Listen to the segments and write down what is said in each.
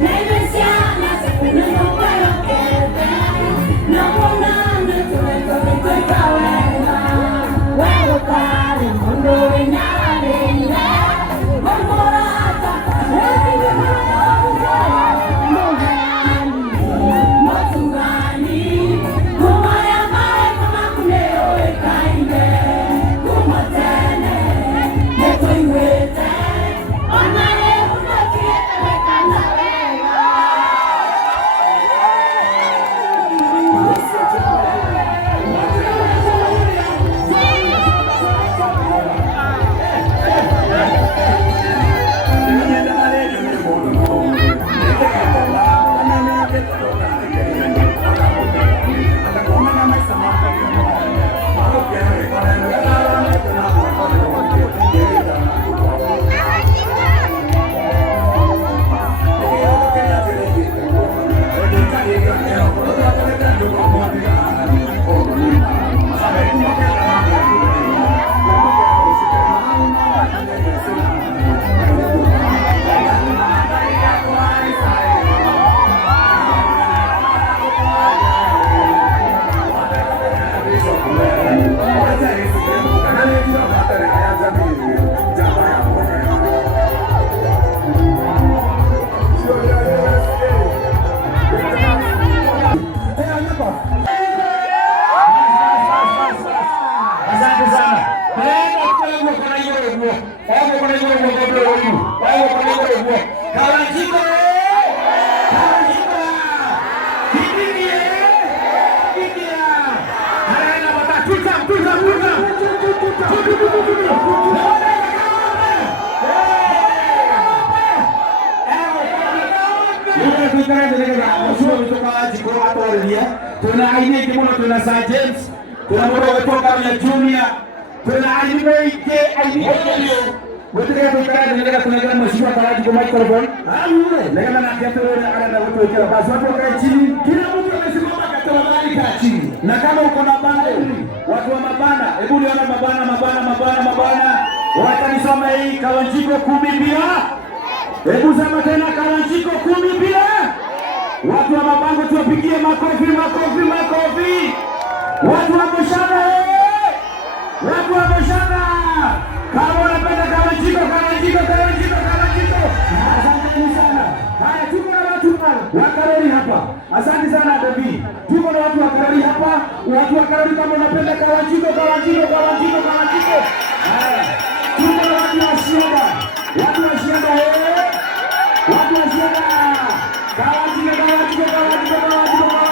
Never yenu. Wao kwa nini Kawanjiko? Kawanjiko. Kibiria. Kibiria. Haya bata tuta. Tuna aini kimono tuna St. James, kuna mmoja kutoka ya Junior, tuna aini moja aini hiyo. Wote kama tunaenda mheshimiwa Taraji kwa microphone. Leo na kiatu ana watu kwa basi watu wakae chini. Kila mtu amesimama katika mahali kaa chini. Na kama uko na bango, watu wa mabana, hebu niona mabana. Watanisoma hii Kawanjiko 10 bila. Hebu sema tena Kawanjiko 10 bila. Watu wa mabango tuwapigie makofi. Watu wa Moshana. Kama unapenda Kawanjiko. Asante sana. Haya tuko na watu wa Karoli hapa. Asante sana David. Tuko na watu wa Karoli hapa. Watu wa Karoli kama unapenda Kawanjiko. Haya. Tuko na watu wa Shianda. Watu wa Shianda.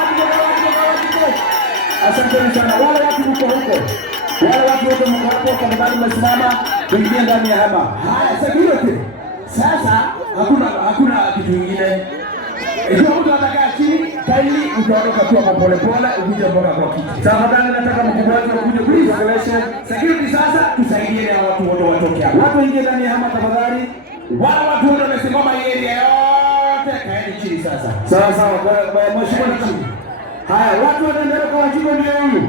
Kawanjiko. Asante sana. Wale watu huko. Wale watu wote mko hapo kwa mbali mmesimama kuingia ndani ya hema. Haya security. Sasa hakuna kitu kingine. Ikiwa mtu anataka chini, kindly utaondoka tu hapo pole ukija mpaka kwa kiti. Tafadhali nataka mkubali ukuje kuongelesha. Security sasa tusaidie na watu wote watoke hapo. Watu ingie ndani ya hema tafadhali. Wale watu wote wamesimama area yote kaeni chini sasa. Sawa kwa mheshimiwa chini. Haya watu wanaendelea kwa wajibu ndio huyu.